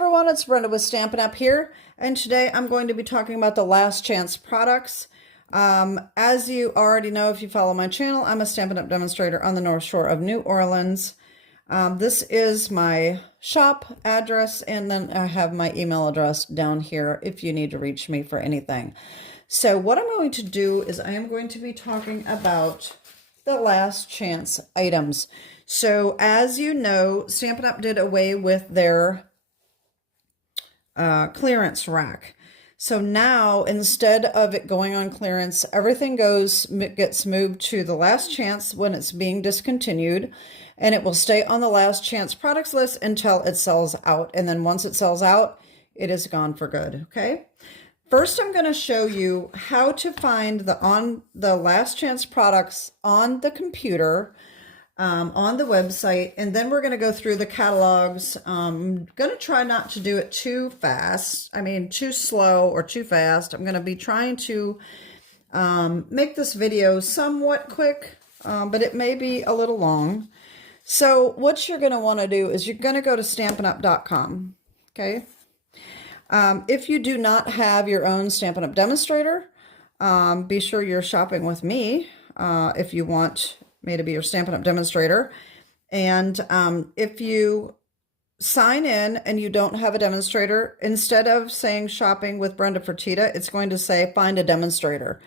everyone, it's Brenda with Stampin Up here, and today I'm going to be talking about the last chance products. As you already know, if you follow my channel, I'm a Stampin Up demonstrator on the North Shore of New Orleans. This is my shop address, and then I have my email address down here if you need to reach me for anything. So what I'm going to do is I am going to be talking about the last chance items. So as you know, Stampin' Up! Did away with their clearance rack. So now, instead of it going on clearance, everything gets moved to the last chance when it's being discontinued, and it will stay on the last chance products list until it sells out. And then once it sells out, it is gone for good, okay? First, I'm going to show you how to find the last chance products on the computer, on the website, and then we're going to go through the catalogs. I'm going to try not to do it too fast. I mean, too slow or too fast. I'm going to be trying to make this video somewhat quick, but it may be a little long. So what you're going to want to do is you're going to go to stampinup.com, okay? If you do not have your own Stampin' Up! Demonstrator, be sure you're shopping with me if you want me to be your Stampin' Up! Demonstrator. And if you sign in and you don't have a demonstrator, instead of saying shopping with Brenda Fertitta, it's going to say find a demonstrator.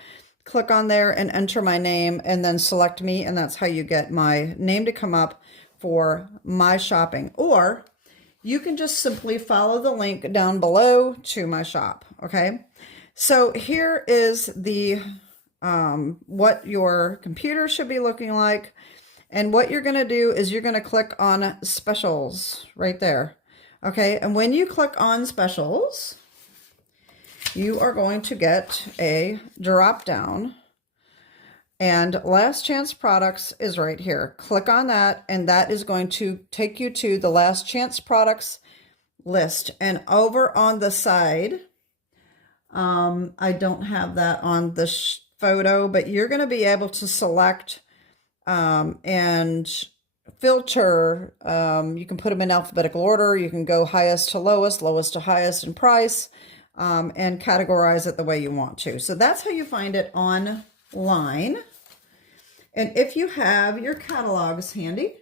Click on there and enter my name and then select me, and that's how you get my name to come up for my shopping. Or you can just simply follow the link down below to my shop, okay? So here is the what your computer should be looking like. And what you're going to do is you're going to click on specials right there, okay? And when you click on specials, you are going to get a drop down, and last chance products is right here. Click on that, and that is going to take you to the last chance products list. And over on the side, I don't have that on the photo, but you're going to be able to select and filter. You can put them in alphabetical order. You can go highest to lowest, lowest to highest in price, and categorize it the way you want to. So that's how you find it online. And if you have your catalogs handy,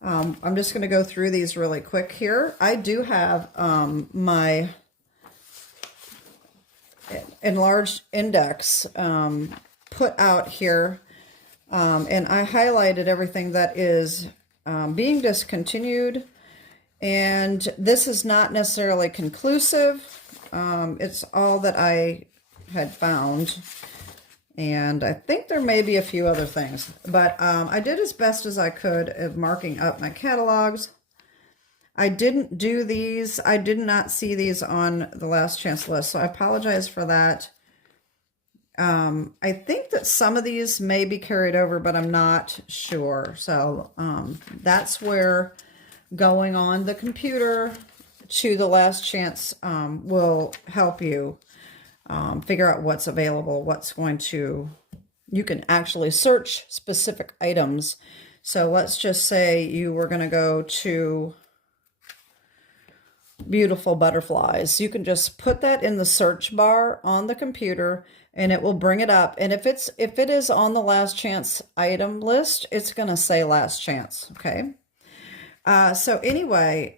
I'm just going to go through these really quick here. I do have my enlarged index put out here, and I highlighted everything that is being discontinued, and this is not necessarily conclusive. It's all that I had found, and I think there may be a few other things, but I did as best as I could of marking up my catalogs. I didn't do these. I did not see these on the last chance list, so I apologize for that. I think that some of these may be carried over, but I'm not sure. So that's where going on the computer to the last chance will help you figure out what's available, what's going to, you can actually search specific items. So let's just say you were going to go to beautiful butterflies. You can just put that in the search bar on the computer and it will bring it up. And if it is on the last chance item list, it's going to say last chance. Okay. So anyway,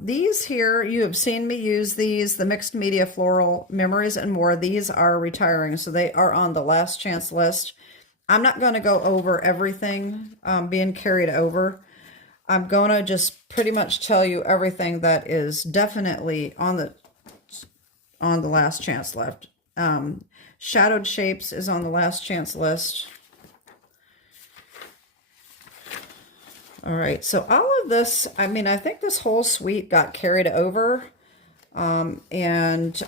these here, you have seen me use these, the mixed media floral memories and more. These are retiring, so they are on the last chance list. I'm not going to go over everything being carried over. I'm going to just pretty much tell you everything that is definitely on the last chance left. Shadowed Shapes is on the last chance list. All right, so all of this, I mean, I think this whole suite got carried over. And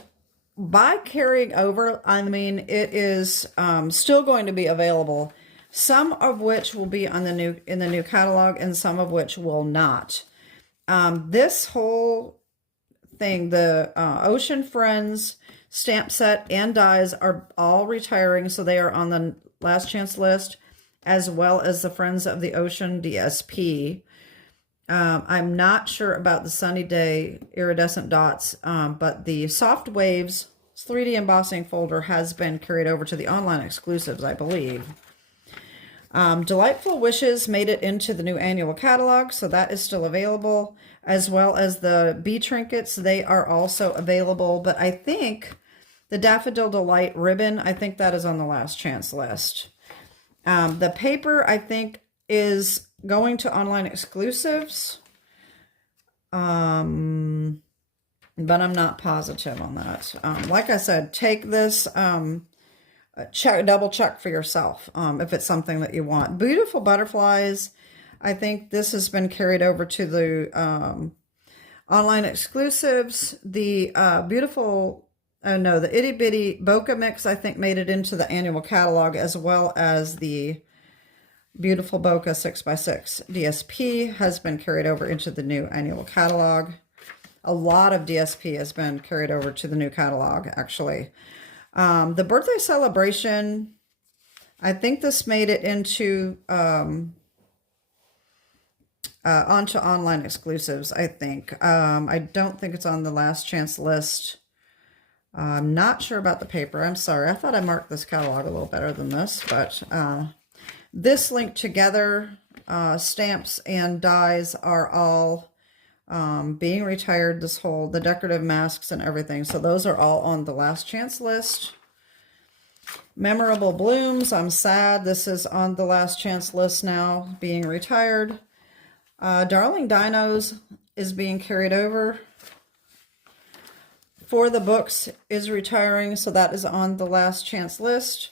by carrying over, I mean, it is still going to be available. Some of which will be on in the new catalog, and some of which will not. This whole thing, the Ocean Friends stamp set and dies are all retiring, so they are on the last chance list, as well as the Friends of the Ocean DSP. I'm not sure about the Sunny Day iridescent dots, but the Soft Waves 3D embossing folder has been carried over to the online exclusives, I believe. Delightful Wishes made it into the new annual catalog, so that is still available, as well as the bee trinkets. They are also available, but I think the Daffodil Delight ribbon, I think that is on the last chance list. The paper, I think, is going to online exclusives, but I'm not positive on that. Like I said, take this, double check for yourself if it's something that you want. Beautiful Butterflies, I think this has been carried over to the online exclusives. The the Itty Bitty Bokeh Mix, I think, made it into the annual catalog, as well as the Beautiful Bokeh 6x6 DSP has been carried over into the new annual catalog. A lot of DSP has been carried over to the new catalog, actually. The Birthday Celebration, I think this made it into onto online exclusives, I think. I don't think it's on the last chance list. I'm not sure about the paper. I'm sorry. I thought I marked this catalog a little better than this, but this linked together, stamps and dies are all being retired. The decorative masks and everything. So those are all on the last chance list. Memorable Blooms, I'm sad. This is on the last chance list now, being retired. Darling Dinos is being carried over. For the Books is retiring, so that is on the last chance list.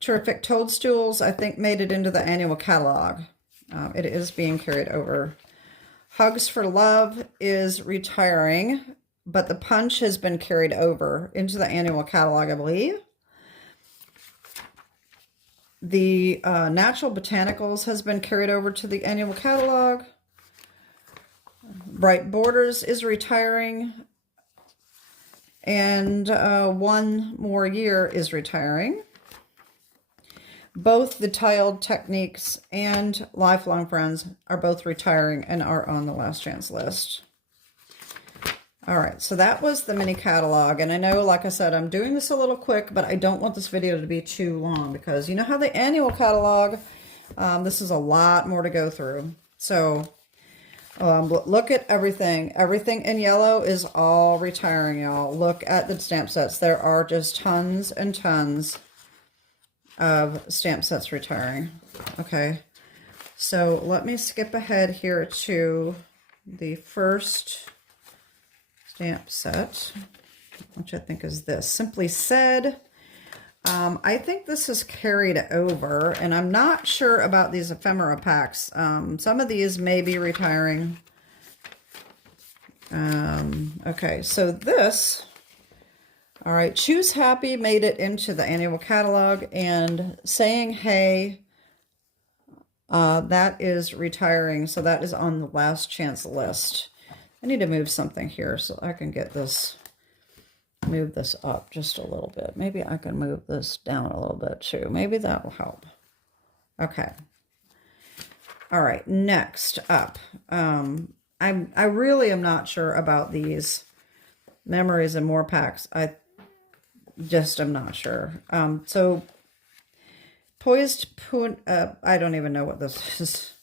Terrific Toadstools, I think, made it into the annual catalog. It is being carried over. Hugs for Love is retiring, but the Punch has been carried over into the annual catalog, I believe. The Natural Botanicals has been carried over to the annual catalog. Bright Borders is retiring. And One More Year is retiring. Both the Tiled Techniques and Lifelong Friends are both retiring and are on the last chance list. All right, so that was the mini catalog. And I know, like I said, I'm doing this a little quick, but I don't want this video to be too long because you know how the annual catalog, this is a lot more to go through. So look at everything. Everything in yellow is all retiring, y'all. Look at the stamp sets. There are just tons and tons of stamp sets retiring. Okay, so let me skip ahead here to the first stamp set, which I think is this. Simply Said. I think this is carried over, and I'm not sure about these ephemera packs. Some of these may be retiring. Okay, so this, all right, Choose Happy made it into the annual catalog, and Saying Hey, that is retiring, so that is on the last chance list. I need to move something here so I can get this, move this up just a little bit. Maybe I can move this down a little bit too. Maybe that will help. Okay. All right, next up. I really am not sure about these Memories and More packs. I just am not sure. So Poised Poon, I don't even know what this is.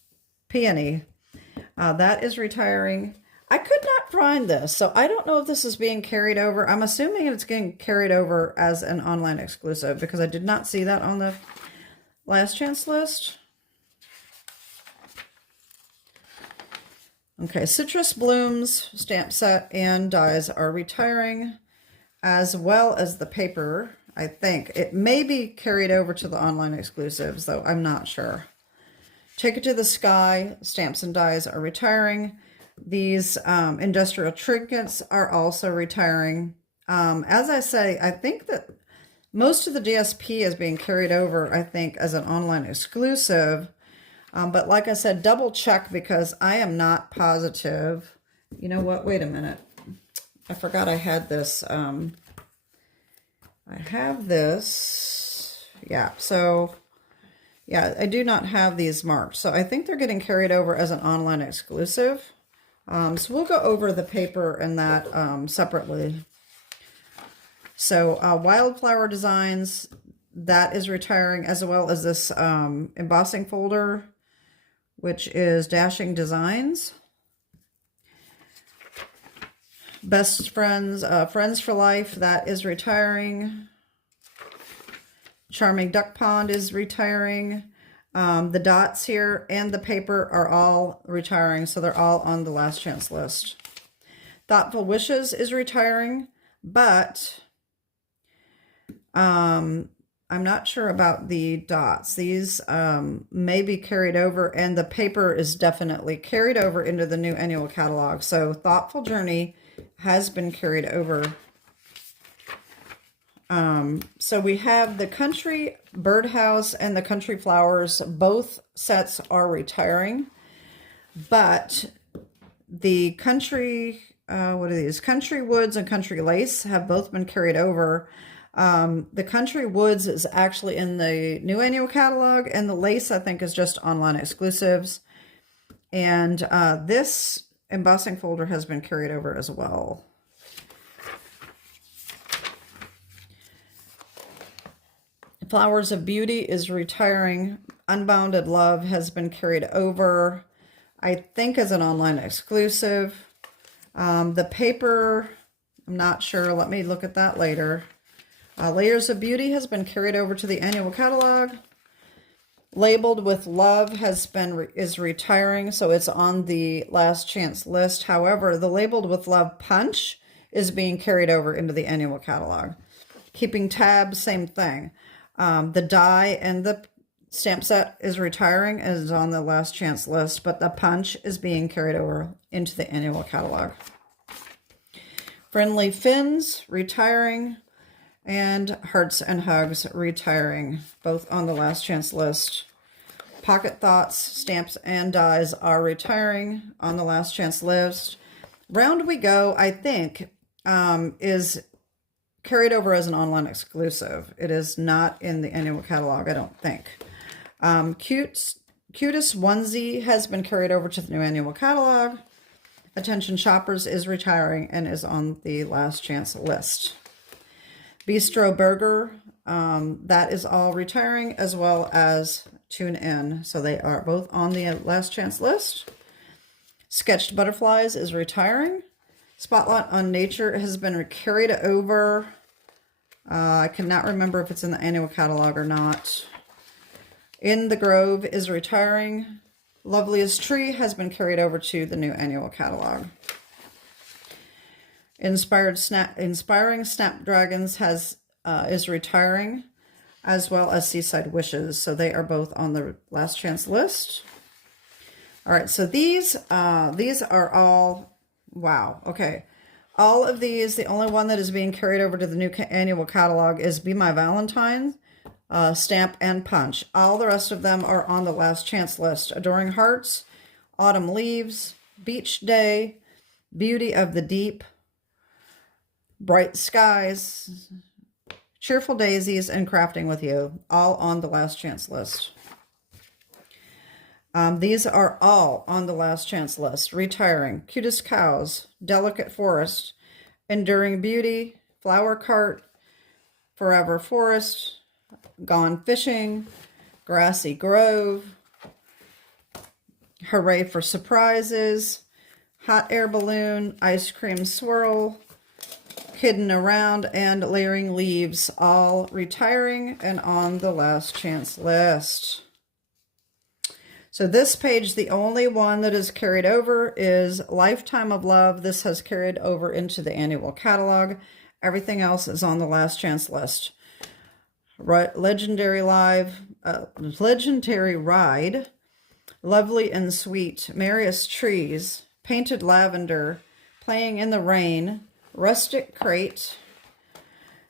Peony. That is retiring. I could not find this, so I don't know if this is being carried over. I'm assuming it's getting carried over as an online exclusive because I did not see that on the last chance list. Okay, Citrus Blooms stamp set and dies are retiring, as well as the paper, I think. It may be carried over to the online exclusives, though I'm not sure. Take It to the Sky stamps and dies are retiring. These industrial trinkets are also retiring. As I say, I think that most of the DSP is being carried over, I think, as an online exclusive. But like I said, double check because I am not positive. You know what? Wait a minute. I forgot I had this. I have this. Yeah, so Yeah, I do not have these marked, so I think they're getting carried over as an online exclusive. So we'll go over the paper and that separately. So Wildflower Designs, that is retiring, as well as this embossing folder, which is Dashing Designs. Best Friends, Friends for Life, that is retiring. Charming Duck Pond is retiring. The dots here and the paper are all retiring, so they're all on the last chance list. Thoughtful Wishes is retiring, but I'm not sure about the dots. These may be carried over, and the paper is definitely carried over into the new annual catalog. So Thoughtful Journey has been carried over. So we have the Country Birdhouse and the Country Flowers. Both sets are retiring, but the Country, what are these? Country Woods and Country Lace have both been carried over. The Country Woods is actually in the new annual catalog, and the Lace, I think, is just online exclusives. And this embossing folder has been carried over as well. Flowers of Beauty is retiring. Unbounded Love has been carried over, I think, as an online exclusive. The paper, I'm not sure. Let me look at that later. Layers of Beauty has been carried over to the annual catalog. Labeled with Love is retiring, so it's on the last chance list. However, the Labeled with Love Punch is being carried over into the annual catalog. Keeping Tabs, same thing. The die and the stamp set is retiring and is on the last chance list, but the punch is being carried over into the annual catalog. Friendly Fins retiring, and Hearts and Hugs retiring, both on the last chance list. Pocket Thoughts, stamps and dies are retiring on the last chance list. Round We Go, I think, is carried over as an online exclusive. It is not in the annual catalog, I don't think. Cutest Onesie has been carried over to the new annual catalog. Attention Shoppers is retiring and is on the last chance list. Bistro Burger, that is all retiring, as well as Tune In. So they are both on the last chance list. Sketched Butterflies is retiring. Spotlight on Nature has been carried over. I cannot remember if it's in the annual catalog or not. In the Grove is retiring. Loveliest Tree has been carried over to the new annual catalog. Inspiring Snapdragons is retiring, as well as Seaside Wishes. So they are both on the last chance list. All right, so these are all, wow, okay. All of these, the only one that is being carried over to the new annual catalog is Be My Valentine, Stamp, and Punch. All the rest of them are on the last chance list. Adoring Hearts, Autumn Leaves, Beach Day, Beauty of the Deep, Bright Skies, Cheerful Daisies, and Crafting With You, all on the last chance list. These are all on the last chance list. Retiring: Cutest Cows, Delicate Forest, Enduring Beauty, Flower Cart, Forever Forest, Gone Fishing, Grassy Grove, Hooray for Surprises, Hot Air Balloon, Ice Cream Swirl, Hidden Around, and Layering Leaves, all retiring and on the last chance list. So this page, the only one that is carried over is Lifetime of Love. This has carried over into the annual catalog. Everything else is on the last chance list. Legendary Ride, Lovely and Sweet, Merriest Trees, Painted Lavender, Playing in the Rain, Rustic Crate,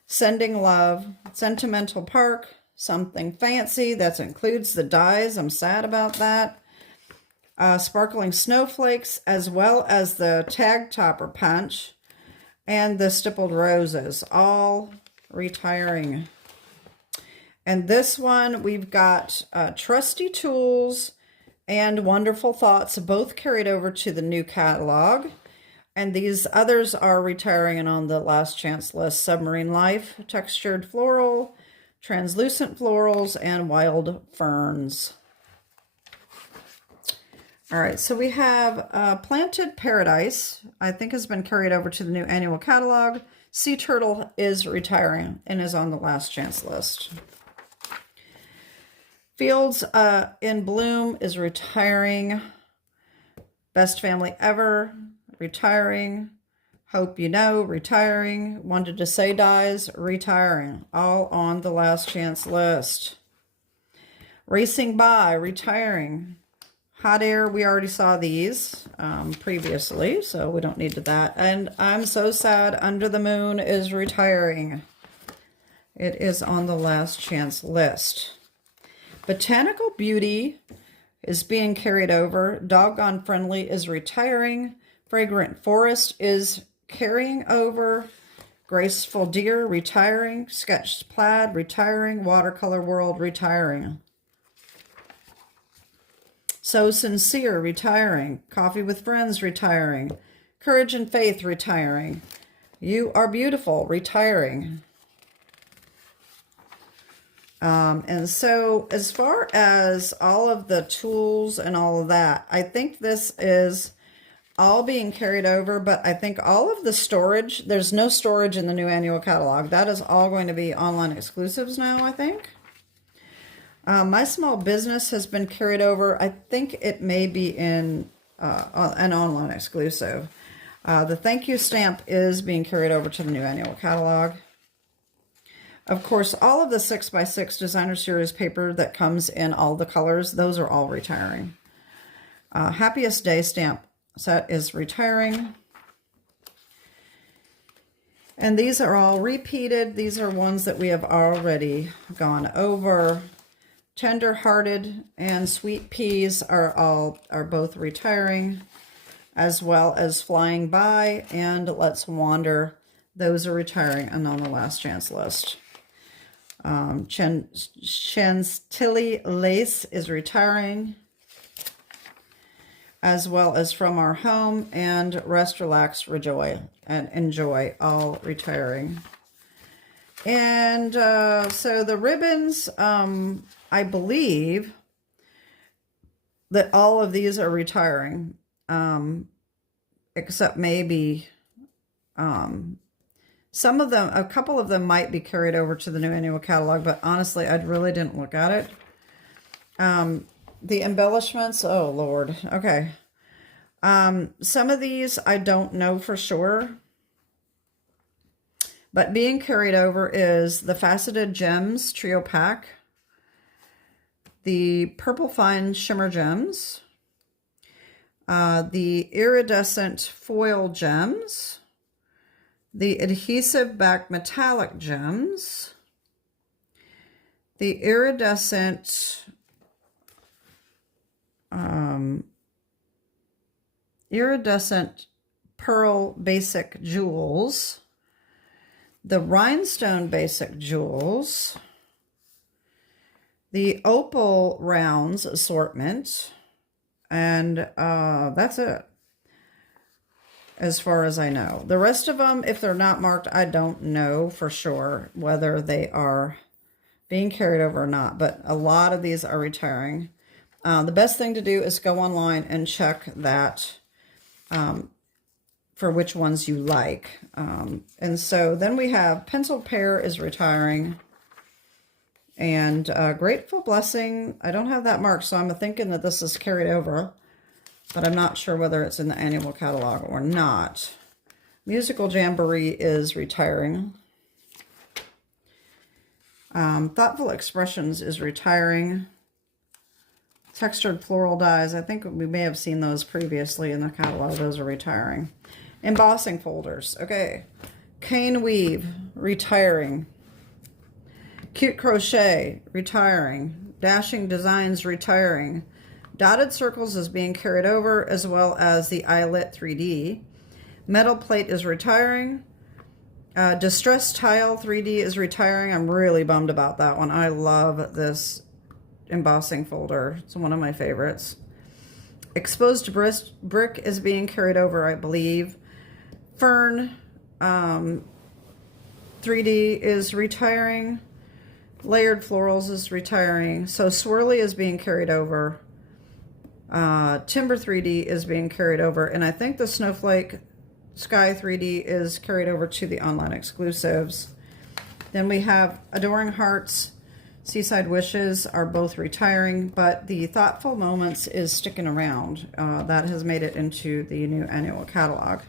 Sending Love, Sentimental Park, Something Fancy, that includes the dies, I'm sad about that. Sparkling Snowflakes, as well as the Tag Topper Punch, and the Stippled Roses, all retiring. And this one, we've got Trusty Tools and Wonderful Thoughts, both carried over to the new catalog. And these others are retiring and on the last chance list: Submarine Life, Textured Floral, Translucent Florals, and Wild Ferns. All right, so we have Planted Paradise, I think has been carried over to the new annual catalog. Sea Turtle is retiring and is on the last chance list. Fields in Bloom is retiring. Best Family Ever, retiring. Hope You Know, retiring. Wanted to Say Dies, retiring. All on the last chance list. Racing By, retiring. Hot Air, we already saw these previously, so we don't need that. And I'm So Sad, Under the Moon is retiring. It is on the last chance list. Botanical Beauty is being carried over. Doggone Friendly is retiring. Fragrant Forest is carrying over. Graceful Deer, retiring. Sketched Plaid, retiring. Watercolor World, retiring. So Sincere, retiring. Coffee with Friends, retiring. Courage and Faith, retiring. You Are Beautiful, retiring. And so as far as all of the tools and all of that, I think this is all being carried over, but I think all of the storage, there's no storage in the new annual catalog. That is all going to be online exclusives now, I think. My Small Business has been carried over. I think it may be in an online exclusive. The Thank You stamp is being carried over to the new annual catalog. Of course, all of the 6x6 Designer Series paper that comes in all the colors, those are all retiring. Happiest Day stamp set is retiring. And these are all repeated. These are ones that we have already gone over. Tender Hearted and Sweet Peas are both retiring, as well as Flying By and Let's Wander. Those are retiring and on the last chance list. Chantilly Lace is retiring, as well as From Our Home and Rest, Relax, Rejoice, and Enjoy, all retiring. And so the ribbons, I believe that all of these are retiring, except maybe some of them, a couple of them might be carried over to the new annual catalog, but honestly, I really didn't look at it. The embellishments, oh Lord, okay. Some of these I don't know for sure, but being carried over is the Faceted Gems Trio Pack, the Purple Fine Shimmer Gems, the Iridescent Foil Gems, the Adhesive Back Metallic Gems, the Iridescent Pearl Basic Jewels, the Rhinestone Basic Jewels, the Opal Rounds Assortment, and that's it, as far as I know. The rest of them, if they're not marked, I don't know for sure whether they are being carried over or not, but a lot of these are retiring. The best thing to do is go online and check that for which ones you like. And so then we have Pencil Pear is retiring, and Grateful Blessing, I don't have that marked, so I'm thinking that this is carried over, but I'm not sure whether it's in the annual catalog or not. Musical Jamboree is retiring. Thoughtful Expressions is retiring. Textured Floral Dies, I think we may have seen those previously in the catalog. Those are retiring. Embossing Folders, okay. Cane Weave, retiring. Cute Crochet, retiring. Dashing Designs, retiring. Dotted Circles is being carried over, as well as the Eyelet 3D. Metal Plate is retiring. Distress Tile 3D is retiring. I'm really bummed about that one. I love this embossing folder. It's one of my favorites. Exposed Brick is being carried over, I believe. Fern 3D is retiring. Layered Florals is retiring. So Swirly is being carried over. Timber 3D is being carried over. And I think the Snowflake Sky 3D is carried over to the online exclusives. Then we have Adoring Hearts, Seaside Wishes are both retiring, but the Thoughtful Moments is sticking around. That has made it into the new annual catalog.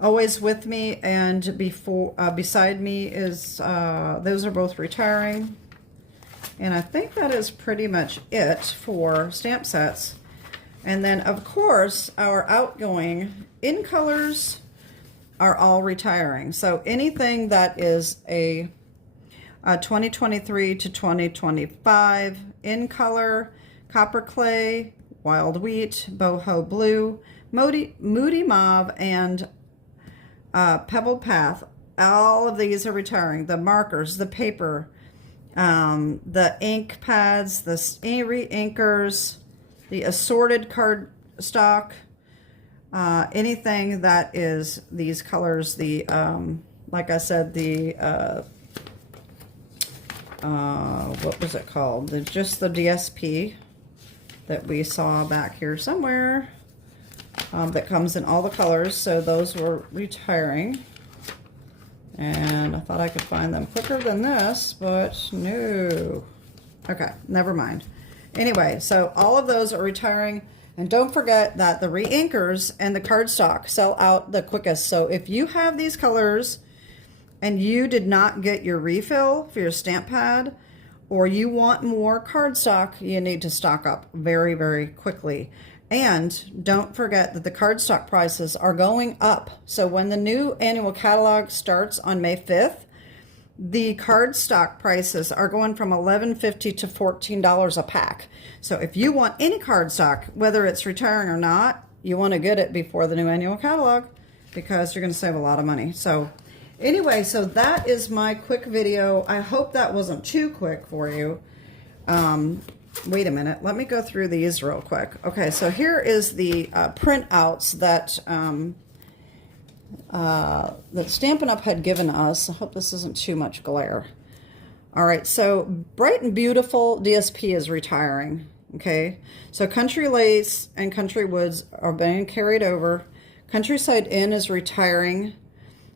Always With Me and Beside Me is, those are both retiring. And I think that is pretty much it for stamp sets. And then, of course, our outgoing in colors are all retiring. So anything that is a 2023 to 2025 in color, Copper Clay, Wild Wheat, Boho Blue, Moody Mauve, and Pebble Path, all of these are retiring. The markers, the paper, the ink pads, the re-inkers, the assorted card stock, anything that is these colors, the, like I said, the, what was it called? Just the DSP that we saw back here somewhere, that comes in all the colors. So those were retiring. And I thought I could find them quicker than this, but no. Okay, never mind. Anyway, so all of those are retiring. And don't forget that the re-inkers and the cardstock sell out the quickest. So if you have these colors and you did not get your refill for your stamp pad, or you want more cardstock, you need to stock up very, very quickly. And don't forget that the cardstock prices are going up. So when the new annual catalog starts on May 5th, the cardstock prices are going from $11.50 to $14 a pack. So if you want any cardstock, whether it's retiring or not, you want to get it before the new annual catalog because you're going to save a lot of money. So anyway, so that is my quick video. I hope that wasn't too quick for you. Wait a minute. Let me go through these real quick. Okay, so here is the printouts that that Stampin' Up! Had given us. I hope this isn't too much glare. All right, so Bright and Beautiful DSP is retiring. Okay, so Country Lace and Country Woods are being carried over. Countryside Inn is retiring.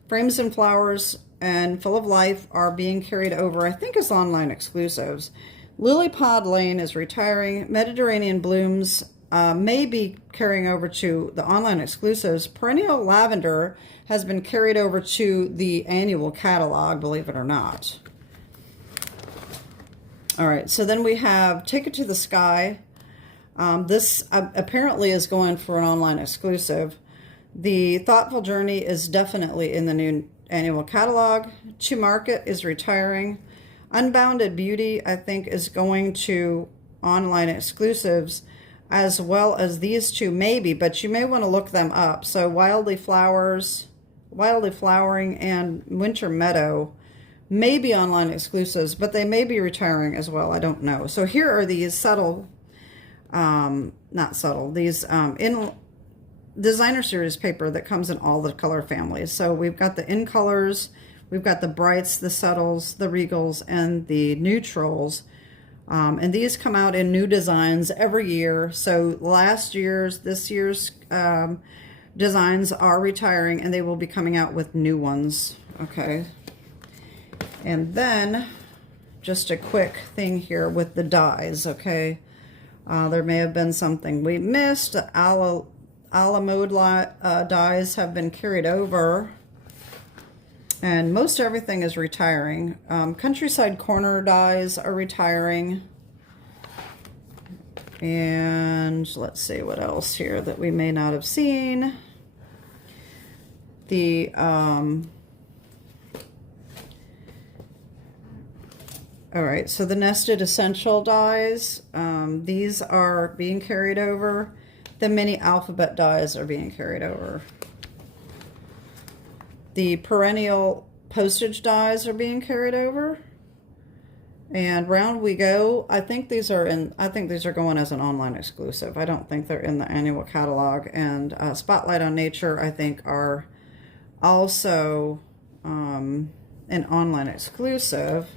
Frames and Flowers and Full of Life are being carried over, I think, as online exclusives. Lily Pod Lane is retiring. Mediterranean Blooms may be carrying over to the online exclusives. Perennial Lavender has been carried over to the annual catalog, believe it or not. All right, so then we have Take It to the Sky. This apparently is going for an online exclusive. The Thoughtful Journey is definitely in the new annual catalog. To Market is retiring. Unbounded Beauty, I think, is going to online exclusives, as well as these two maybe, but you may want to look them up. So Wildly Flowering, and Winter Meadow may be online exclusives, but they may be retiring as well. I don't know. So here are these subtle, not subtle, these in designer series paper that comes in all the color families. So we've got the in colors, we've got the brights, the subtles, the regals, and the neutrals. And these come out in new designs every year. So this year's designs are retiring, and they will be coming out with new ones. Okay. And then just a quick thing here with the dies. Okay. There may have been something we missed. The a la mode dies have been carried over, and most everything is retiring. Countryside Corner dies are retiring. And let's see what else here that we may not have seen. The all right, so the Nested Essential dies, these are being carried over. The mini alphabet dies are being carried over. The perennial postage dies are being carried over. And round we go. I think these are going as an online exclusive. I don't think they're in the annual catalog. And Spotlight on Nature, I think, are also an online exclusive,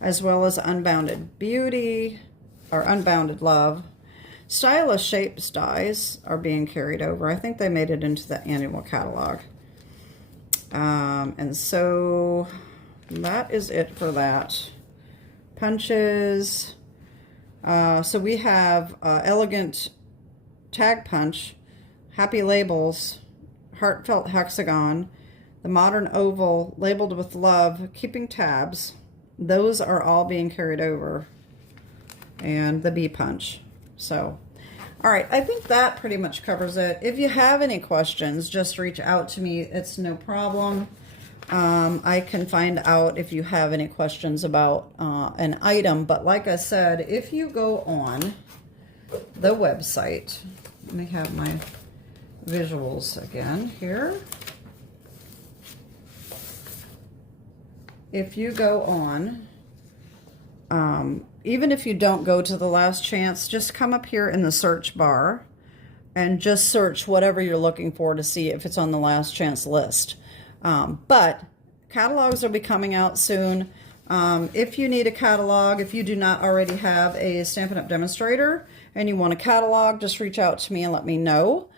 as well as Unbounded Beauty or Unbounded Love. Stylish Shapes dies are being carried over. I think they made it into the annual catalog. And so that is it for that. Punches. So we have Elegant Tag Punch, Happy Labels, Heartfelt Hexagon, the Modern Oval, Labeled with Love, Keeping Tabs. Those are all being carried over. And the Bee Punch. So, all right, I think that pretty much covers it. If you have any questions, just reach out to me. It's no problem. I can find out if you have any questions about an item. But like I said, if you go on the website, let me have my visuals again here. If you go on, even if you don't go to the last chance, just come up here in the search bar and just search whatever you're looking for to see if it's on the last chance list. But catalogs will be coming out soon. If you need a catalog, if you do not already have a Stampin' Up! Demonstrator and you want a catalog, just reach out to me and let me know.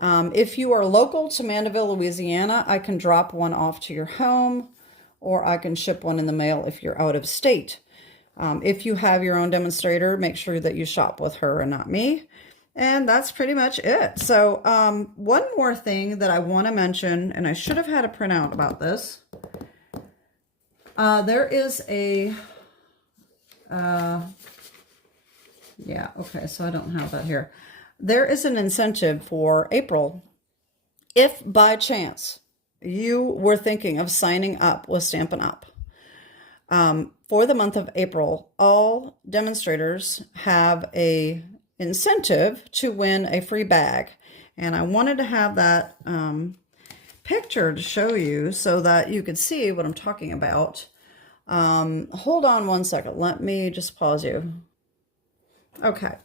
If you are local to Mandeville, Louisiana, I can drop one off to your home, or I can ship one in the mail if you're out of state. If you have your own demonstrator, make sure that you shop with her and not me. And that's pretty much it. So one more thing that I want to mention, and I should have had a printout about this. There is a, yeah, okay, so I don't have that here. There is an incentive for April. If by chance you were thinking of signing up with Stampin' Up, for the month of April, all demonstrators have a incentive to win a free bag. And I wanted to have that picture to show you so that you could see what I'm talking about. Hold on one second. Let me just pause you. Okay.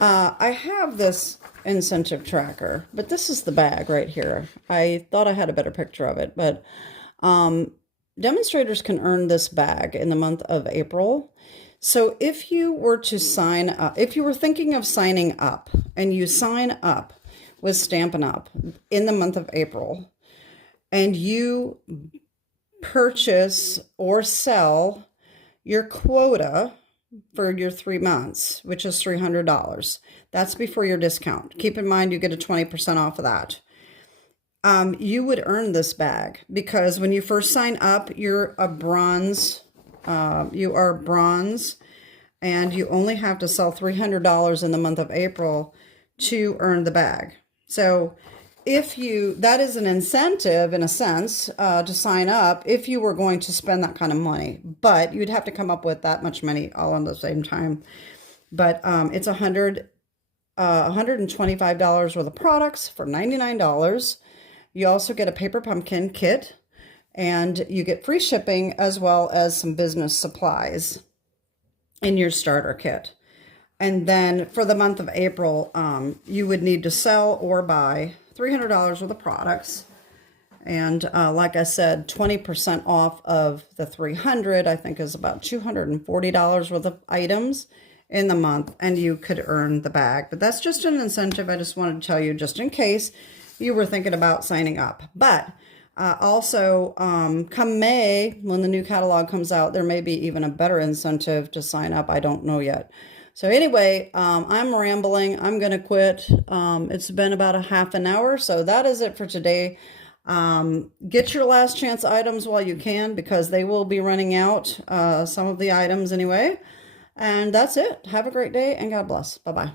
I have this incentive tracker, but this is the bag right here. I thought I had a better picture of it, but demonstrators can earn this bag in the month of April. So if you were to sign up, if you were thinking of signing up and you sign up with Stampin' Up! In the month of April, and you purchase or sell your quota for your 3 months, which is $300. That's before your discount. Keep in mind you get a 20% off of that. You would earn this bag because when you first sign up, you're a bronze. You are bronze, and you only have to sell $300 in the month of April to earn the bag. So that is an incentive in a sense to sign up if you were going to spend that kind of money, but you'd have to come up with that much money all at the same time. But it's $125 worth of products for $99. You also get a paper pumpkin kit, and you get free shipping as well as some business supplies in your starter kit. And then for the month of April, you would need to sell or buy $300 worth of products. And like I said, 20% off of the $300, I think, is about $240 worth of items in the month, and you could earn the bag. But that's just an incentive. I just wanted to tell you just in case you were thinking about signing up. But also, come May, when the new catalog comes out, there may be even a better incentive to sign up. I don't know yet. So anyway, I'm rambling. I'm going to quit. It's been about a half an hour, so that is it for today. Get your last chance items while you can, because they will be running out, some of the items anyway. And that's it. Have a great day, and God bless. Bye-bye.